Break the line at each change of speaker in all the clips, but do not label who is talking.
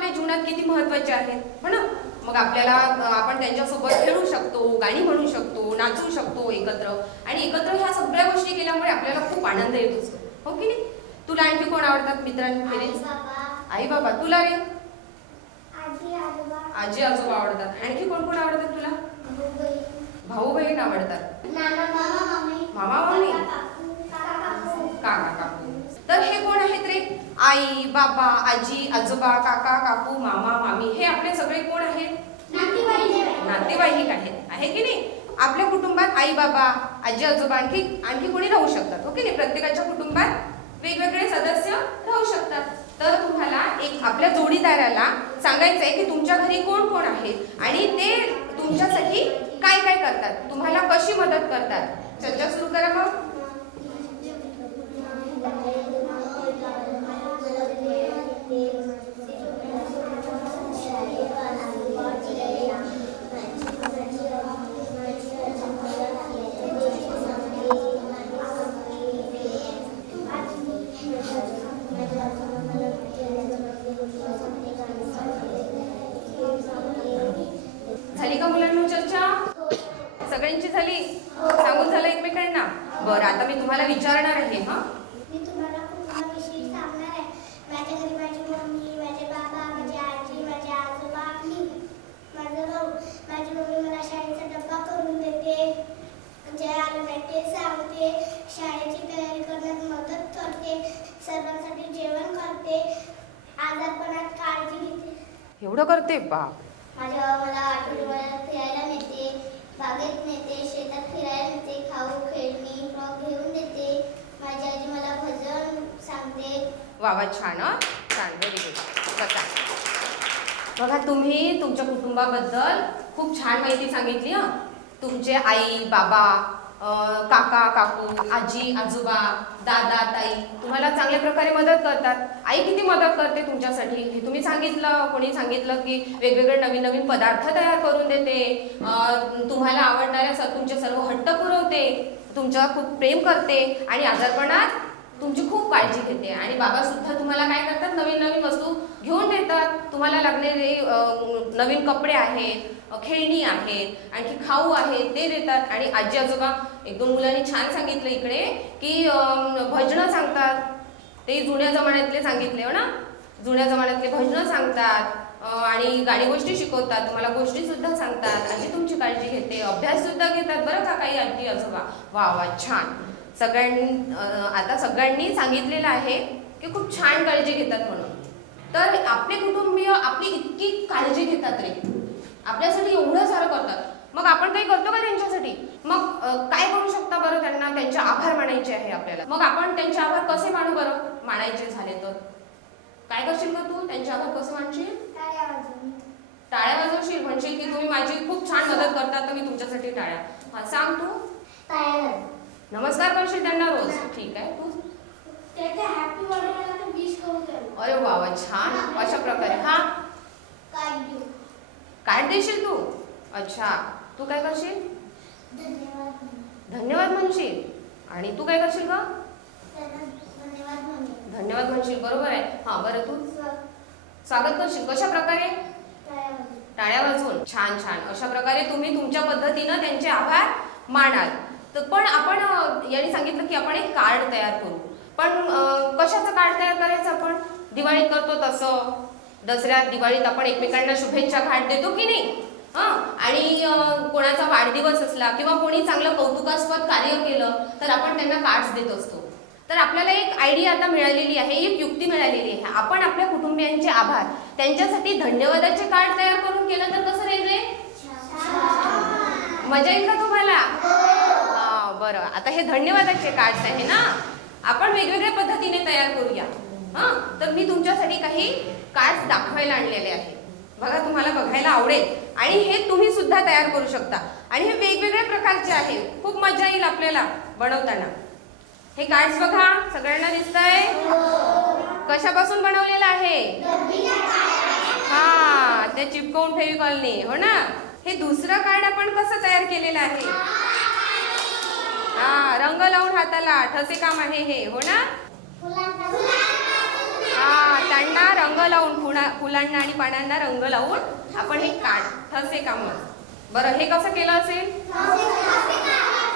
किती महत्त्वाचे आहेत? हो ना? मग आपल्याला आपण त्यांच्यासोबत खेळू शकतो गाणी म्हणू शकतो नाचू शकतो एकत्र. आणि एकत्र ह्या सगळ्या गोष्टी केल्यामुळे आपल्याला खूप आनंद येत. असतो हो की नाही? तुला आणखी कोण आवडतात मित्रांखेरीज आई बाबा. तुला रे? आजी आजोबा. आवडतात. आणखी कोण कोण आवडतात तुला? भाऊ बहीण. आवडतात. मामा मामी काका काकू तर हे कोण आहेत रे आई बाबा आजी आजोबा काका काकू मामा मामी हे आपले सगळे कोण आहेत? नातेवाईक. आहेत. आहे की नाही? आपल्या कुटुंबात आई बाबा आजी आजोबा आणखी आणखी कोणी राहू शकतात हो की नाही? प्रत्येकाच्या कुटुंबात वेगवेगळे सदस्य राहू शकतात. तर तुम्हाला एक आपल्या जोडीदाराला सांगायचं आहे की तुमच्या घरी कोण कोण आहेत आणि ते तुमच्यासाठी काय काय करतात? तुम्हाला कशी मदत करतात? चर्चा सुरू करा मग. चर्चा. सगळ्यांची झाली? सांगून झालं एकमेकांना? बरं आता मी तुम्हाला विचारणार आहे हा?
मी तुम्हाला कुटुंबाविषयी सांगणार आहे. माझ्या घरी माझी मम्मी माझे बाबा माझी आजी माझे आजोबा मी माझा भाऊ. माझी मम्मी मला शाळेचा डब्बा करून देते जे आलं नाही ते सांगते. शाळेची तयारी करण्यात मदत करते सर्वांसाठी जेवण करते. आजारपणात काळजी घेते.
एवढं करते? बाप
माझ्या मला आठवड्याला फिरायला नेते बागेत नेते शेतात फिरायला नेते खाऊ खेळणी फ्रॉक घेऊन देते. माझी आजी मला भजन सांगते.
वा वा छान हं? छान व्हेरी गुड बघा तुम्ही तुमच्या कुटुंबाबद्दल खूप छान माहिती सांगितली हं. तुमचे आई बाबा काका काकू आजी आजोबा दादा ताई तुम्हाला चांगल्या प्रकारे मदत करतात. आई किती मदत करते तुमच्यासाठी? हे तुम्ही सांगितलं कोणी सांगितलं की वेगवेगळे नवीन नवीन पदार्थ तयार करून देते. तुम्हाला आवडणाऱ्या तुमचे सर्व हट्ट पुरवते. तुमच्यावर खूप प्रेम करते आणि आजारपणात तुमची खूप काळजी घेते. आणि बाबा सुद्धा तुम्हाला काय करतात? नवीन नवीन वस्तू घेऊन देतात तुम्हाला लागणारे नवीन कपडे आहेत खेळणी आहेत आणखी खाऊ आहेत ते देतात. आणि आजी आजोबा एक दोन मुलांनी छान सांगितलं इकडे की भजनं सांगतात. ते जुन्या जमान्यातले सांगितले हो ना? जुन्या जमान्यातले भजनं सांगतात. आणि गाणी गोष्टी शिकवतात. तुम्हाला गोष्टी सुद्धा सांगतात. आजी तुमची काळजी घेते. अभ्यास सुद्धा घेतात. बरं का काही आजी आजोबा? वा वा छान. सगळ्यांनी अं, आता सगळ्यांनी सांगितलेलं आहे की खूप छान काळजी घेतात म्हणून. तर आपले कुटुंबीय आपली इतकी काळजी घेतात रे. आपल्यासाठी एवढं सारं करतात. मग आपण काही करतो का त्यांच्यासाठी? मग काय करू शकता बरं त्यांना? त्यांचे आभार मानायचे आहे आपल्याला. मग आपण त्यांचे आभार कसे मानू बरं? मानायचे झाले तर. काय करशील का तू? त्यांचे आभार कसे मानशील?
टाळ्या
वाजवशील? म्हणशील की तुम्ही माझी खूप छान मदत करता तर मी तुमच्यासाठी टाळ्या. हा सांग तू.
टाळ्या
नमस्कार करशील त्यांना रोज. ठीक आहे तू?
त्याच्या हॅपी बर्थडेला ते विश करून द्यावं
अरे वा वा छान. अशा प्रकारे. हा?
कार्ड
देशील तू? अच्छा. तू काय करशील?
धन्यवाद
धन्यवाद म्हणशील? आणि तू काय करशील का
धन्यवाद
म्हणशील. बरोबर आहे. हा बरं तू?
स्व-
स्वागत करशील. कशा प्रकारे?
टाळ्या वाजवून
छान छान. अशा प्रकारे तुम्ही तुमच्या पद्धतीनं त्यांचे आभार मानाल. तर पण आपण यांनी सांगितलं की आपण एक कार्ड तयार करू. पण कशाचं कार्ड तयार करायचं आपण? दिवाळीत करतो तसं. दसऱ्यात दिवाळीत आपण एकमेकांना शुभेच्छा कार्ड देतो की नाही? हं? आणि कोणाचा वाढदिवस असला किंवा कोणी चांगलं कौतुकास्पद कार्य केलं तर आपण त्यांना कार्ड्स देत असतो. तर आपल्याला एक आयडिया आता मिळालेली आहे एक युक्ती मिळालेली आहे. आपण आपल्या कुटुंबियांचे आभार. त्यांच्यासाठी धन्यवादाचे कार्ड तयार करून केलं तर कसं राहील रे? मजा येईल का तुम्हाला हा बरं आता हे धन्यवादाचे कार्ड्स आहे ना? आपण वेगवेगळ्या पद्धतीने तयार करूया. हा? तर मी तुमच्यासाठी काही कार्ड्स दाखवायला आणलेले आहे. बघा तुम्हाला बघायला आवडेल. आणि हे तुम्ही सुद्धा तयार करू शकता. आणि हे वेगवेगळ्या प्रकारचे आहे. खूप मजा येईल आपल्याला बनवताना. हे कार्ड्स बघा सगळ्यांना दिसतंय? कशापासून बनवलेलं आहे? हा ते चिपकवून ठेवी कॉलनी हो ना? हे दुसरं कार्ड आपण कसं तयार केलेलं आहे? हा रंग लावून हाताला. ठसे काम आहे हे हो ना? हा झाडांना रंग लावून फुला फुलांना आणि पानांना रंग लावून आपण हे काढ ठसे काम. बरं हे कसं केलं असेल?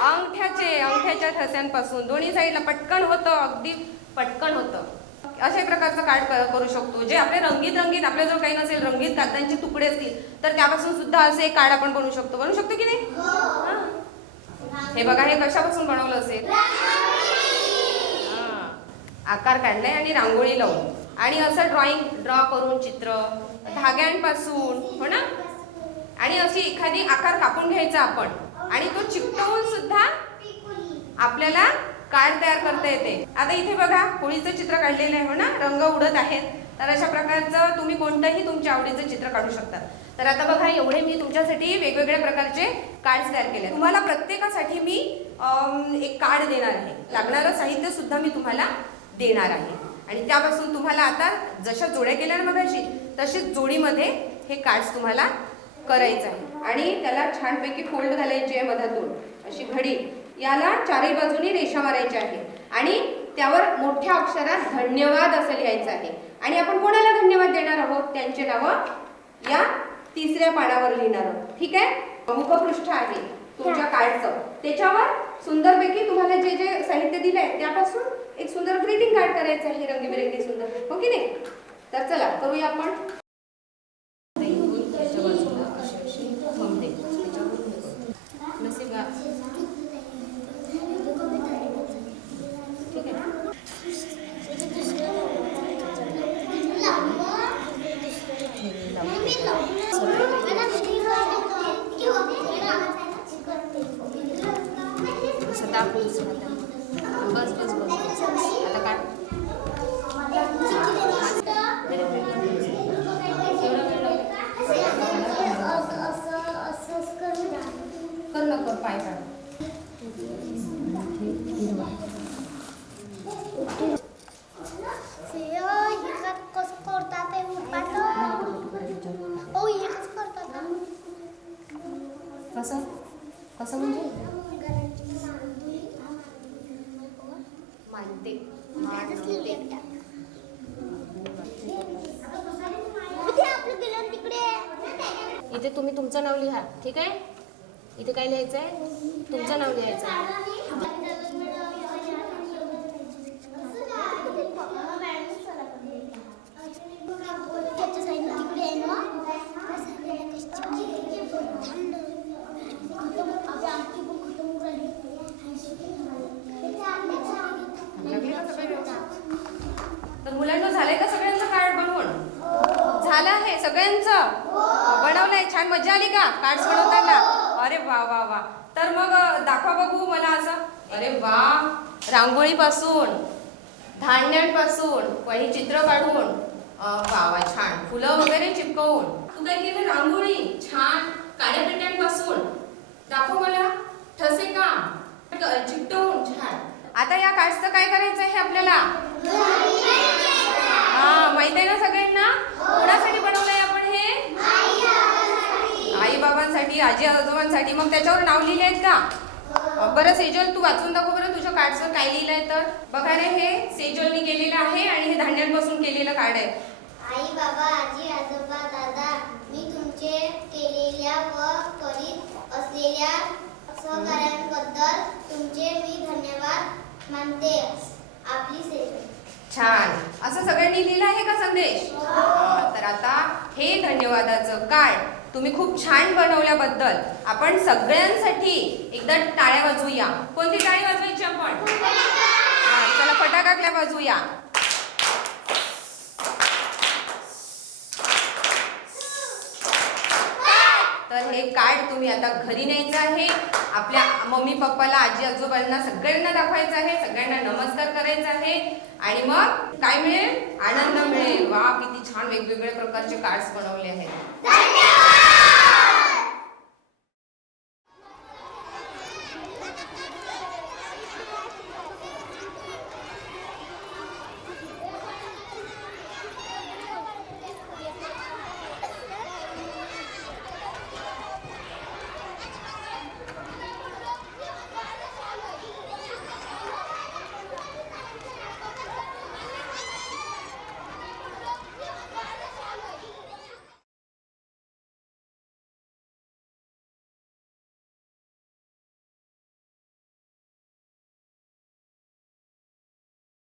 अंगठ्याचे अंगठ्याच्या ठस्यांपासून. दोन्ही साईडला पटकन होतं अगदी पटकन होतं. अशा प्रकारचं कार्ड करू शकतो. जे आपले रंगीत रंगीत आपल्याजवळ काही नसेल रंगीत कागदांचे तुकडे असतील तर त्यापासून सुद्धा असे कार्ड आपण बनवू शकतो. बनवू शकतो की नाही? हे बघा हे कशापासून बनवलं असेल? आकार काढलाय आणि रांगोळी लावून. आणि असं ड्रॉइंग ड्रॉ करून चित्र धाग्यांपासून हो ना? आणि अशी एखादी आकार कापून घ्यायचा आपण. आणि तो चिकटवून सुद्धा आपल्याला कार्ड तयार करता येते. आता इथे बघा होळीचं चित्र काढलेलं आहे हो ना? रंग उडत आहेत. तर अशा प्रकारचं तुम्ही कोणतंही तुमच्या आवडीचं चित्र काढू शकता. तर आता बघा एवढे मी तुमच्यासाठी वेगवेगळ्या प्रकारचे कार्ड्स तयार केले तुम्हाला प्रत्येकासाठी मी एक कार्ड देणार आहे. लागणारं साहित्य सुद्धा मी तुम्हाला देणार आहे. आणि त्यापासून तुम्हाला आता जशा जोड्या केल्या ना बघायची तशीच जोडीमध्ये हे कार्ड्स तुम्हाला करायचं आहे. आणि त्याला छानपैकी फोल्ड घालायची आहे मधातून. अशी घडी. याला चारही बाजूनी रेषा मारायच्या आहे. आणि त्यावर मोठ्या अक्षरात धन्यवाद असं लिहायचं आहे. आणि आपण कोणाला धन्यवाद देणार आहोत? त्यांचे नावं या तिसऱ्या पानावर लिहिणार आहोत. ठीक आहे? मुखपृष्ठ आहे तुमच्या कार्डचं. त्याच्यावर सुंदरपैकी तुम्हाला जे जे साहित्य दिलंय त्यापासून एक सुंदर ग्रीटिंग कार्ड करायचं आहे रंगीबेरंगी सुंदर. हो की नाही? तर चला करूया आपण ठीक आहे असं दाखव दुसरं हाताने. बस बस बस आता काढ कर ना कर पाय काढ कसं कसं म्हणजे? मानते. इथे तुम्ही तुमचं नाव लिहा ठीक आहे? इथे काय लिहायचं आहे तुमचं नाव लिहायचं आहे लागले का सगळे व्यवस्थित? तर मुलांना झालंय का सगळ्यांचं कार्ड बनवून झालं आहे सगळ्यांचं? बनवलंय. छान मजा आली का? कार्ड बनवताना? अरे वा वा वा. तर मग दाखवा बघू मला असं. अरे वा. रांगोळीपासून धान्यांपासून काही चित्र काढून. वा वा छान. फुलं वगैरे चिपकवून. तू काय केलं? रांगोळी. छान. काड्या पेट्यांपासून. दाखव मला. ठसे काम चिकटवून छान. आता या कार्डचं काय करायचं आहे आपल्याला? हा माहीत आहे ना सगळ्यांना? कोणासाठी बनवलंय आपण हे? आई बाबांसाठी आजी आजोबांसाठी मग त्याच्यावर नाव लिहिले आहेत का? बरं सेजल तू वाचून दाखव बरं. तुझ्या कार्डचं काय लिहिलंय तर? बघा रे हे. सेजलनी केलेलं आहे आणि हे धान्यांपासून केलेलं कार्ड आहे.
आई बाबा आजी आजोबा दादा मी तुमचे केलेल्या व करीत असलेल्या सहकार्यांबद्दल तुमचे मी धन्यवाद मानते. आपली सेजल.
छान. असं सगळ्यांनी लिहिलं आहे का संदेश? हा, तर आता हे धन्यवादाचं कार्ड तुम्ही खूप छान बनवल्याबद्दल आपण सगळ्यांसाठी एकदा टाळ्या वाजवूया. कोणती टाळी वाजवायची आपण? चला फटाकाकल्या वाजवूया? तर हे कार्ड तुम्ही आता घरी न्यायचं आहे. आपल्या मम्मी पप्पाला आजी आजोबांना सगळ्यांना दाखवायचं आहे सगळ्यांना नमस्कार करायचा आहे. आणि मग काय मिळेल? आनंद मिळेल. वा किती छान वेगवेगळ्या प्रकारचे कार्ड्स बनवले आहेत.